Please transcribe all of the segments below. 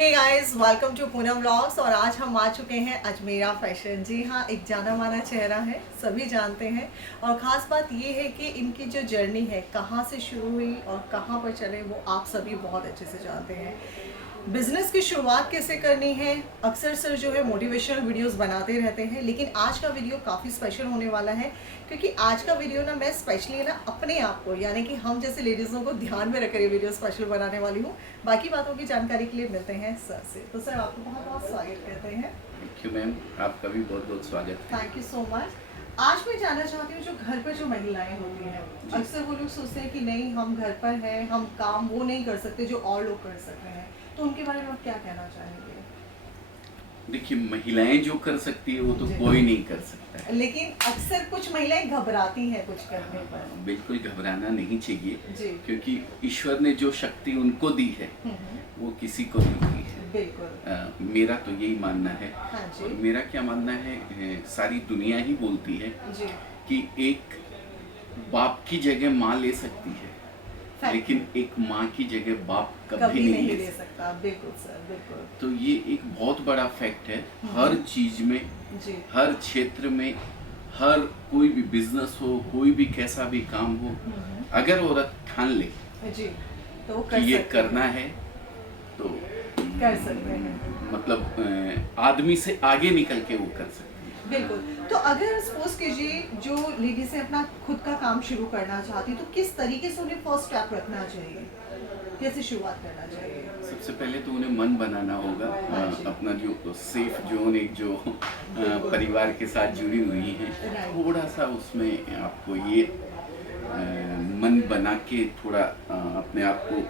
Hey guys, welcome to Poonam vlogs. और आज हम आ चुके हैं अजमेरा फैशन। जी हाँ, एक जाना माना चेहरा है, सभी जानते हैं। और ख़ास बात ये है कि इनकी जो जर्नी है, कहाँ से शुरू हुई और कहाँ पर चले, वो आप सभी बहुत अच्छे से जानते हैं। बिजनेस की शुरुआत कैसे करनी है, अक्सर सर जो है मोटिवेशनल वीडियोस बनाते रहते हैं, लेकिन आज का वीडियो काफ़ी स्पेशल होने वाला है। क्योंकि आज का वीडियो ना मैं स्पेशली ना अपने आप को, यानी कि हम जैसे लेडीज़ों को ध्यान में रखकर ये वीडियो स्पेशल बनाने वाली हूँ। बाकी बातों की जानकारी के लिए मिलते हैं सर से। तो सर, आपको बहुत बहुत स्वागत करते हैं। थैंक यू मैम, आपका भी बहुत बहुत स्वागत है। Thank you so much. आज मैं जानना चाहती हूँ, जो घर पर जो महिलाएं होती हैं, अक्सर वो लोग सोचते हैं कि नहीं, हम घर पर हैं, हम काम वो नहीं कर सकते जो और लोग कर सकते हैं। तो उनके बारे में आप क्या कहना चाहेंगे? देखिए, महिलाएं जो कर सकती है वो तो कोई नहीं कर सकता है। लेकिन अक्सर कुछ महिलाएं घबराती हैं कुछ करने पर। बिल्कुल घबराना नहीं चाहिए, जी। क्योंकि ईश्वर ने जो शक्ति उनको दी है वो किसी को नहीं दी है। बिल्कुल। मेरा तो यही मानना है। हाँ जी। और मेरा क्या मानना है, सारी दुनिया ही बोलती है जी। कि एक बाप की जगह माँ ले सकती है, लेकिन एक माँ की जगह बाप कभी नहीं ले सकता। बिल्कुल सर, बिल्कुल। तो ये एक बहुत बड़ा फैक्ट है। हर चीज में, जी। हर क्षेत्र में, हर कोई भी बिजनेस हो, कोई भी कैसा भी काम हो, अगर औरत ठान ले जी, तो वो कि ये सकते करना है तो कर सकते हैं। मतलब आदमी से आगे निकल के वो कर सकते हैं। बिल्कुल। तो अगर सपोज कीजिए जो लेडीज अपना खुद का काम शुरू करना चाहती, तो किस तरीके से उन्हें फर्स्ट स्टेप रखना चाहिए, कैसे शुरुआत करना चाहिए? सबसे पहले तो उन्हें मन बनाना होगा। अपना जो सेफ जोन, एक जो परिवार के साथ जुड़ी हुई है, थोड़ा सा उसमें आपको ये मन बना के थोड़ा अपने आप को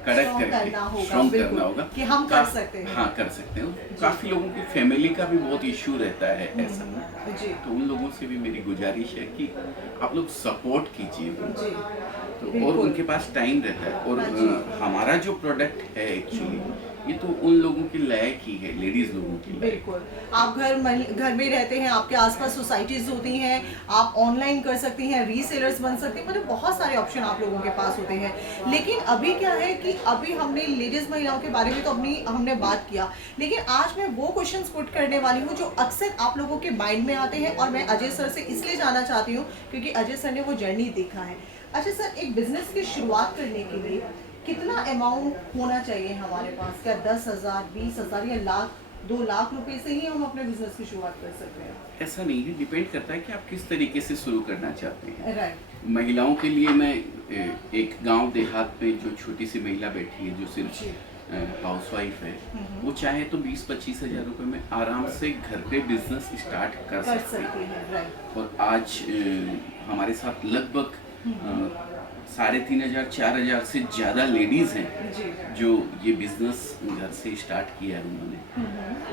कड़क करके स्ट्रॉन्ग करना होगा कि हम कर सकते हैं। हाँ, कर सकते हैं। काफी लोगों की फैमिली का भी बहुत इश्यू रहता है ऐसा। तो उन लोगों से भी मेरी गुजारिश है कि आप लोग सपोर्ट कीजिए जी। तो, और उनके पास टाइम रहता है। और हमारा जो प्रोडक्ट है एक्चुअली ये तो उन लोगों के लायक ही है, लेडीज लोगों के लायक। बिल्कुल। आप घर में रहते हैं, आपके आसपास सोसाइटीज होती हैं, आप ऑनलाइन कर सकती हैं, रीसेलर्स बन सकती हैं, मतलब बहुत सारे ऑप्शन आप लोगों के पास होते हैं। लेकिन अभी क्या है कि अभी हमने लेडीज महिलाओं के बारे में तो हमने बात किया, लेकिन आज मैं वो क्वेश्चंस पुट करने वाली हूँ जो अक्सर आप लोगों के माइंड में आते हैं। और मैं अजय सर से इसलिए जानना चाहती हूँ क्योंकि अजय सर ने वो जर्नी देखा है। अच्छा सर, एक बिजनेस की शुरुआत करने के लिए कितना अमाउंट होना चाहिए हमारे पास? क्या 10,000, 20,000 या लाख, 2 लाख रुपए से ही हम अपने बिजनेस की शुरुआत कर सकते हैं? ऐसा नहीं है, डिपेंड करता है कि आप किस तरीके से शुरू करना चाहते हैं। राइट। महिलाओं के लिए मैं एक गांव देहात में जो छोटी सी महिला बैठी है, जो सिर्फ हाउसवाइफ है, वो चाहे तो 20-25 हजार रुपए में आराम से घर पे बिजनेस स्टार्ट कर सकती है। राइट। और आज हमारे साथ लगभग 3,500-4,000 से ज़्यादा लेडीज़ हैं जो ये बिज़नेस घर से स्टार्ट किया है उन्होंने।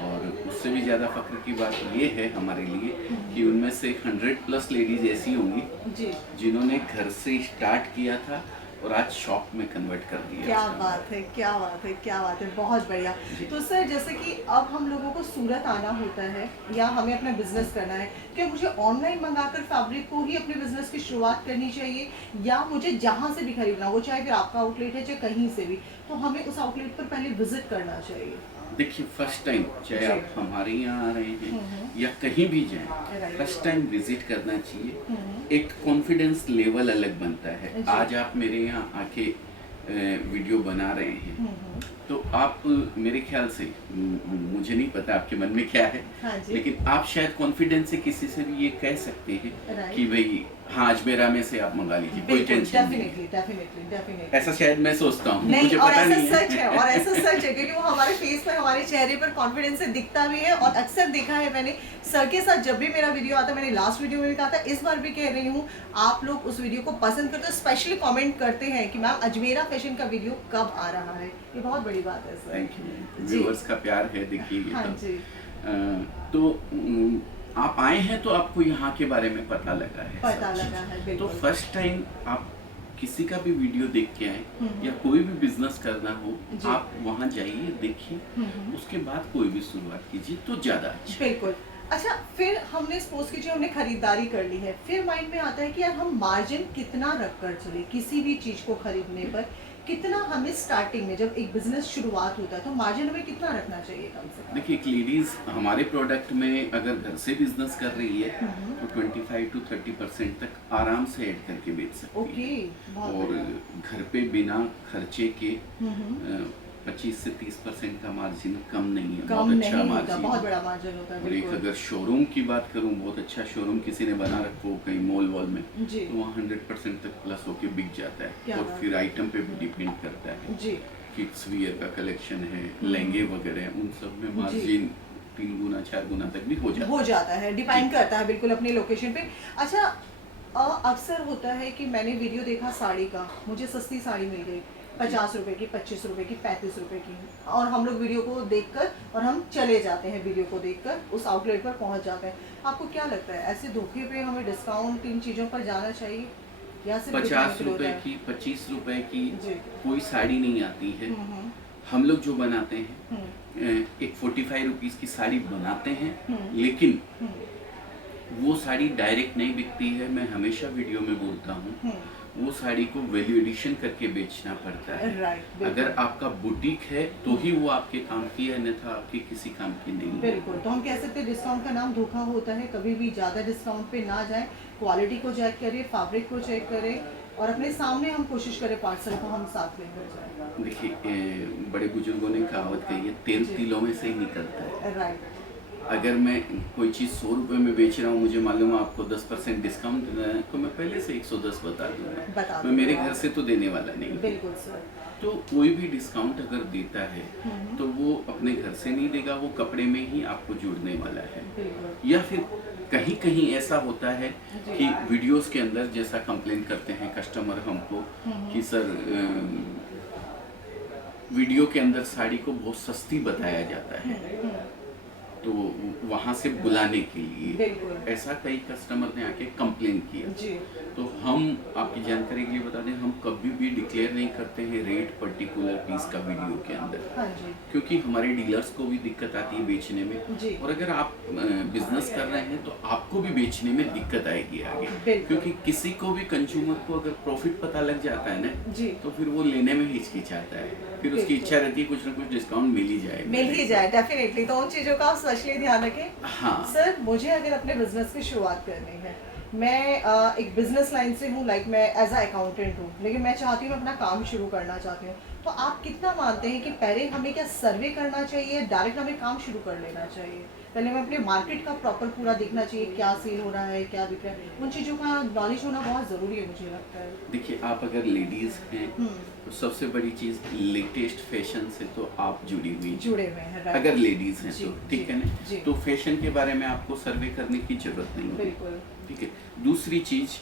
और उससे भी ज़्यादा फ़ख्र की बात ये है हमारे लिए कि उनमें से 100+ लेडीज़ ऐसी होंगी जिन्होंने घर से स्टार्ट किया था और आज शॉप में कन्वर्ट कर दिया। क्या बात है, क्या बात है, क्या बात है, बहुत बढ़िया। तो सर, जैसे कि अब हम लोगों को सूरत आना होता है या हमें अपना बिजनेस करना है, क्या मुझे ऑनलाइन मंगाकर फैब्रिक को ही अपने बिजनेस की शुरुआत करनी चाहिए, या मुझे जहाँ से भी खरीदना हो, चाहे फिर आपका आउटलेट है चाहे कहीं से भी, तो हमें उस आउटलेट पर पहले विजिट करना चाहिए? देखिए, फर्स्ट टाइम चाहे आप हमारे यहाँ आ रहे हैं या कहीं भी जाएं, फर्स्ट टाइम विजिट करना चाहिए। एक कॉन्फिडेंस लेवल अलग बनता है। आज आप मेरे यहाँ आके वीडियो बना रहे हैं तो आप, मेरे ख्याल से, मुझे नहीं पता आपके मन में क्या है, लेकिन आप शायद कॉन्फिडेंस से किसी से भी ये कह सकते हैं कि भाई हाँ, अजमेरा में से आप मंगा लीजिए, कोई टेंशन नहीं। डेफिनेटली ऐसा शायद मैं सोचता हूँ, मुझे पता नहीं है। सच है, और ऐसा सच है क्योंकि वो हमारे फेस पर, हमारे चेहरे पर कॉन्फिडेंस से दिखता भी है। और अक्सर देखा है मैंने सर के साथ, जब भी मेरा वीडियो आता है, मैंने लास्ट वीडियो में भी कहा था, इस बार भी कह रही हूँ, आप लोग उस वीडियो को पसंद करते हो, स्पेशली कमेंट करते हैं कि मैम अजमेरा फैशन का वीडियो कब आ रहा है। ये बहुत बड़ी बात है सर। थैंक यू, व्यूअर्स का प्यार है, देखिए। हाँ जी। तो आप आए हैं तो आपको यहाँ के बारे में पता लगा है। तो फर्स्ट टाइम आप किसी का भी वीडियो देख के आए या कोई भी बिजनेस करना हो, आप वहाँ जाइए, देखिए, उसके बाद कोई भी शुरुआत कीजिए तो ज्यादा अच्छा। बिल्कुल। अच्छा, फिर हमने सपोज कीजिए हमने खरीदारी कर ली है, फिर माइंड में आता है कि यार हम मार्जिन कितना रख कर चले किसी भी चीज को खरीदने पर, कितना हमें स्टार्टिंग में जब एक बिजनेस शुरुआत होता है तो मार्जिन हमें कितना रखना चाहिए कम से कम? देखिए, एक लेडीज हमारे प्रोडक्ट में अगर घर से बिजनेस कर रही है तो 25 to 30% तक आराम से ऐड करके बेच सकती ओके, है। बहुत और बढ़िया। घर पे बिना खर्चे के हम्म। 25 से 30% का मार्जिन कम नहीं है, कम बहुत अच्छा नहीं होता, मार्जिन बहुत है। बड़ा मार्जिन होता है, और एक बिल्कुल। अगर शोरूम की बात करूं, बहुत अच्छा शोरूम किसी ने बना रखो कहीं मॉल वॉल में, जी तो वहाँ 100% तक प्लस होके बिक जाता क्या है। और बात फिर आइटम पे भी डिपेंड करता है। जी किड्स वियर का कलेक्शन है, लहंगे वगैरह हैं, उन सब में जी मार्जिन 3 गुना 4 गुना तक भी हो जाता हो है। जाता है, डिपेंड जी। करता है बिल्कुल अपनी लोकेशन पे। अच्छा, अक्सर होता है कि मैंने वीडियो देखा साड़ी का, मुझे सस्ती साड़ी मिल गई 50 रुपए की, 25 रुपए की, 35 रुपए की, और हम लोग वीडियो को देखकर और हम चले जाते हैं, वीडियो को देखकर उस आउटलेट पर पहुंच जाते हैं। आपको क्या लगता है ऐसे धोखे पे हमें डिस्काउंट इन चीज़ों पर जाना चाहिए या सिर्फ दिखाने 50 के लिए होता रुपए है? की, 25 रुपए की जी। कोई साड़ी नहीं आती है। हम्म। हम लोग जो बनाते हैं, हम्म। एक 45 रुपीज़ की साड़ी बनाते हैं, हम्म। लेकिन हम्म। वो साड़ी डायरेक्ट नहीं बिकती है। मैं हमेशा वीडियो में बोलता हूँ, वो साड़ी को वैल्यू एडिशन करके बेचना पड़ता है। राइट, अगर बिल्कुल। आपका बुटीक है तो ही वो आपके काम की है, अन्यथा आपके किसी काम की नहीं है। बिल्कुल, तो हम कह सकते हैं डिस्काउंट का नाम धोखा होता है। कभी भी ज़्यादा डिस्काउंट पे ना जाएं, क्वालिटी को चेक करें, फैब्रिक को चेक करें, और अपने सामने हम कोशिश करें पार्सल को हम साथ लेकर जाएं। देखिए, बड़े बुजुर्गों ने कहावत कही है, तेल जी। तिलों में से ही निकलता है। राइट। अगर मैं कोई चीज़ 100 रुपये में बेच रहा हूँ, मुझे मालूम है आपको 10% डिस्काउंट देना है, तो मैं पहले से 110 बता दूंगा। बता मैं मेरे दूंगा। घर से तो देने वाला नहीं हूँ। बिल्कुल सर। तो कोई भी डिस्काउंट अगर देता है तो वो अपने घर से नहीं देगा, वो कपड़े में ही आपको जोड़ने वाला है। बिल्कुल। या फिर कहीं कहीं ऐसा होता है जी। कि वीडियोस के अंदर जैसा कंप्लेन करते हैं कस्टमर हमको कि सर, वीडियो के अंदर साड़ी को बहुत सस्ती बताया जाता है, तो वहाँ से बुलाने के लिए बिल्कुल। ऐसा कई कस्टमर ने आके कंप्लेन किया। जी। तो हम आपकी जानकारी के लिए बता दें, हम कभी भी डिक्लेयर नहीं करते हैं रेट पर्टिकुलर पीस का वीडियो के अंदर, हाँ जी। क्योंकि हमारे डीलर्स को भी दिक्कत आती है बेचने में। जी। और अगर आप बिजनेस कर रहे हैं तो आपको भी बेचने में दिक्कत आएगी आगे, बिल्कुल। क्योंकि किसी को भी कंज्यूमर को अगर प्रॉफिट पता लग जाता है ना, जी। तो फिर वो लेने में हिचकिचाता है, फिर उसकी बिल्कुल। इच्छा रहती है कुछ ना कुछ डिस्काउंट मिल ही जाए, मिल ही जाए, डेफिनेटली। तो उन चीज़ों का आप स्पेशली ध्यान रखें। हाँ। सर, मुझे अगर अपने बिजनेस की शुरुआत करनी है, मैं एक बिजनेस लाइन से हूँ, लाइक मैं एज अ अकाउंटेंट हूँ, लेकिन मैं चाहती हूँ अपना काम शुरू करना चाहती हूँ, तो आप कितना मानते हैं कि पहले हमें क्या सर्वे करना चाहिए, डायरेक्ट हमें काम शुरू कर लेना चाहिए? पहले हमें अपने मार्केट का प्रॉपर पूरा देखना चाहिए, क्या सेल हो रहा है, क्या बिक रहा है, उन चीज़ों का नॉलेज होना बहुत ज़रूरी है, मुझे लगता है। देखिए, आप अगर लेडीज हैं तो सबसे बड़ी चीज लेटेस्ट फैशन से तो आप जुड़ी हुई हैं। जुड़े हुए हैं, right? अगर लेडीज हैं जी, तो ठीक जी, है ना, जी। तो फैशन के बारे में आपको सर्वे करने की जरूरत नहीं है। बिल्कुल। ठीक है। दूसरी चीज,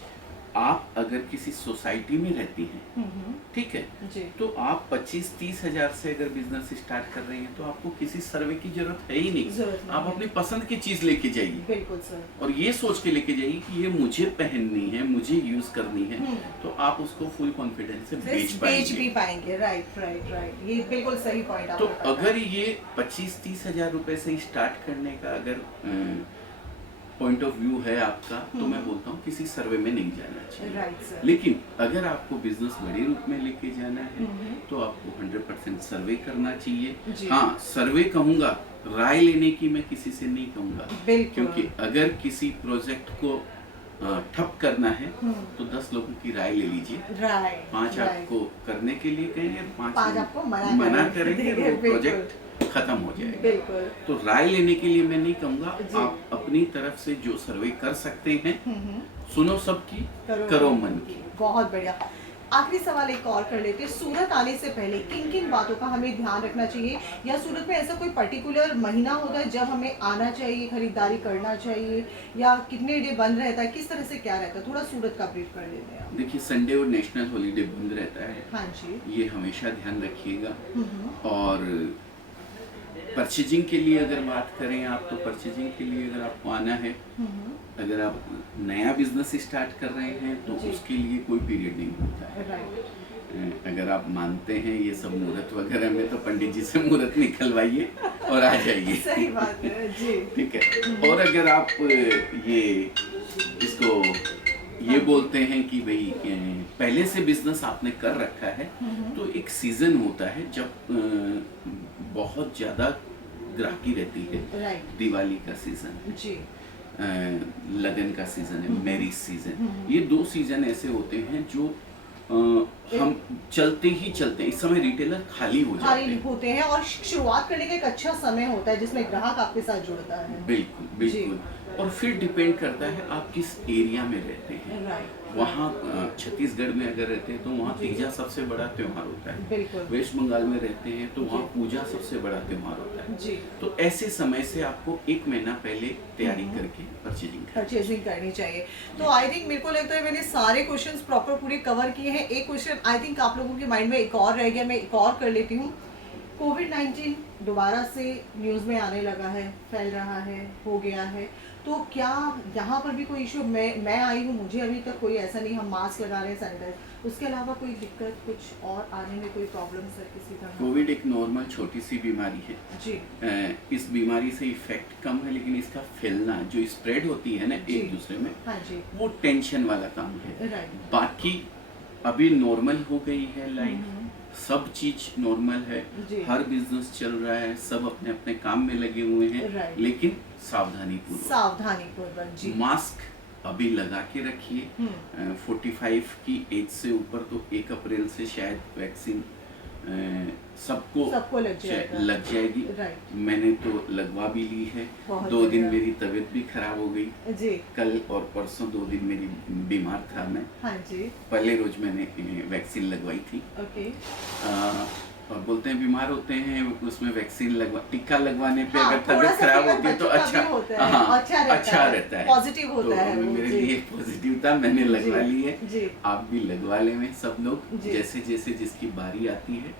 आप अगर किसी सोसाइटी में रहती हैं, ठीक है, जी। तो आप 25-30 हजार से अगर बिजनेस स्टार्ट कर रही हैं तो आपको किसी सर्वे की जरूरत है ही जरूरत नहीं। नहीं आप है। अपनी पसंद की चीज लेके जाइए बिल्कुल सर। और ये सोच के लेके जाइए कि ये मुझे पहननी है, मुझे यूज करनी है, तो आप उसको फुल कॉन्फिडेंस से बेच बेच भी पाएंगे। पाएंगे, राइट राइट राइट, ये बिल्कुल सही पॉइंट तो आपने बताया। अगर ये 25-30 हजार रुपए से स्टार्ट करने का अगर पॉइंट ऑफ व्यू है आपका, तो मैं बोलता हूँ किसी सर्वे में नहीं जाना चाहिए। Right sir. लेकिन अगर आपको बिजनेस बड़े रूप में लेके जाना है तो आपको 100% सर्वे करना जी। चाहिए। हाँ, सर्वे कहूँगा, राय लेने की मैं किसी से नहीं कहूँगा, बिल्कुल। क्योंकि अगर किसी प्रोजेक्ट को ठप करना है तो 10 लोगों की राय ले लीजिए। राइट। 5 आपको करने के लिए कहेंगे, 5 5 आपको मना करेंगे, वो बिल्कुल। प्रोजेक्ट खत्म हो जाएगा। बिल्कुल। तो राय लेने के लिए मैं नहीं कहूँगा, जी। आप अपनी तरफ से जो सर्वे कर सकते हैं, सुनो सबकी, करो करो मन की। बहुत बढ़िया। आखिरी सवाल एक और कर लेते हैं, सूरत आने से पहले किन किन बातों का हमें ध्यान रखना चाहिए, या सूरत में ऐसा कोई पर्टिकुलर महीना होता है जब हमें आना चाहिए, खरीदारी करना चाहिए, या कितने डे बंद रहता है, किस तरह से क्या रहता है, थोड़ा सूरत का ब्रीफ कर लेते हैं आप। देखिए, संडे और नेशनल हॉलीडे बंद रहता है, हाँ जी। ये हमेशा ध्यान रखिएगा। और परचेजिंग के लिए अगर बात करें आप, तो परचेजिंग के लिए अगर आपको आना है, अगर आप नया बिजनेस स्टार्ट कर रहे हैं तो जी। उसके लिए कोई पीरियड नहीं होता है। राइट। अगर आप मानते हैं ये सब मुहूर्त वगैरह में तो पंडित जी से मुहूर्त निकलवाइए और आ जाइए। सही बात है जी। ठीक है। और अगर आप ये इसको ये बोलते हैं कि भाई पहले से बिजनेस आपने कर रखा है, तो एक सीजन होता है जब बहुत ज्यादा ग्राहकी रहती है। राइट। दिवाली का सीजन, जी। लगन का सीजन है, मैरिज सीजन, ये 2 सीजन ऐसे होते हैं जो हम चलते ही चलते हैं। इस समय रिटेलर खाली हो जाते खाली हैं। होते हैं और शुरुआत करने का एक अच्छा समय होता है जिसमें ग्राहक आपके साथ जुड़ता है। बिल्कुल बिल्कुल। और फिर डिपेंड करता है आप किस एरिया में रहते हैं। राइट। वहाँ छत्तीसगढ़ में अगर रहते हैं तो वहाँ तीजा सबसे बड़ा त्योहार होता है। बिल्कुल। वेस्ट बंगाल में रहते हैं तो वहाँ पूजा सबसे बड़ा त्योहार होता है। जी। तो ऐसे समय से आपको 1 महीना पहले तैयारी करके परचेजिंग करनी चाहिए। तो आई थिंक मेरे को लगता है मैंने सारे क्वेश्चंस प्रॉपर पूरे कवर किए हैं। एक क्वेश्चन आई थिंक आप लोगों के माइंड में एक और रह गया, मैं एक और कर लेती हूँ। कोविड-19 दोबारा से न्यूज़ में आने लगा है, फैल रहा है, हो गया है, तो क्या यहाँ पर भी कोई इशू? मैं आई हूँ, मुझे अभी तक कोई ऐसा नहीं, हम मास्क लगा रहे हैं, सैनिटाइज, उसके अलावा कोई दिक्कत कुछ और आने में कोई प्रॉब्लम सर किसी का? कोविड एक नॉर्मल छोटी सी बीमारी है जी। इस बीमारी से इफेक्ट कम है, लेकिन इसका फैलना जो स्प्रेड होती है ना एक दूसरे में, हाँ जी, वो टेंशन वाला काम है। राइट। बाकी अभी नॉर्मल हो गई है लाइफ, सब चीज नॉर्मल है, हर बिजनेस चल रहा है, सब अपने अपने काम में लगे हुए हैं, लेकिन सावधानी पूर्वक जी। मास्क अभी लगा के रखिए। 45 की एज से ऊपर तो 1 अप्रैल से शायद वैक्सीन सबको लग जाएगी। राइट। मैंने तो लगवा भी ली है। 2 दिन मेरी तबीयत भी खराब हो गई जी। कल और परसों 2 दिन मेरी बीमार था मैं। हाँ जी। पहले रोज मैंने वैक्सीन लगवाई थी। ओके। और बोलते हैं बीमार होते हैं उसमें वैक्सीन टिक्का लगवाने पे हाँ, अगर तबीयत खराब होती है तो अच्छा रहता है, पॉजिटिव होता है। तो मेरे लिए पॉजिटिव था, मैंने लगवा ली है। जी। आप भी लगवा लें सब लोग, जैसे जैसे जिसकी बारी आती है,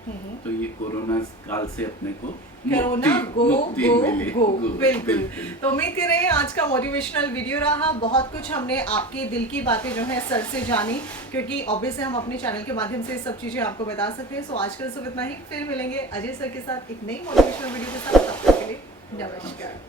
तो ये कोरोना काल से अपने को कोरोना मुक्ति मिले। बिल्कुल। तो उम्मीद कर रहे हैं आज का मोटिवेशनल वीडियो रहा। बहुत कुछ हमने आपके दिल की बातें जो है सर से जानी, क्योंकि ऑब्वियसली हम अपने चैनल के माध्यम से सब चीज़ें आपको बता सकते हैं। सो आज के लिए सिर्फ इतना ही, फिर मिलेंगे अजय सर के साथ एक नई मोटिवेशनल वीडियो के साथ। तब तक के लिए नमस्कार।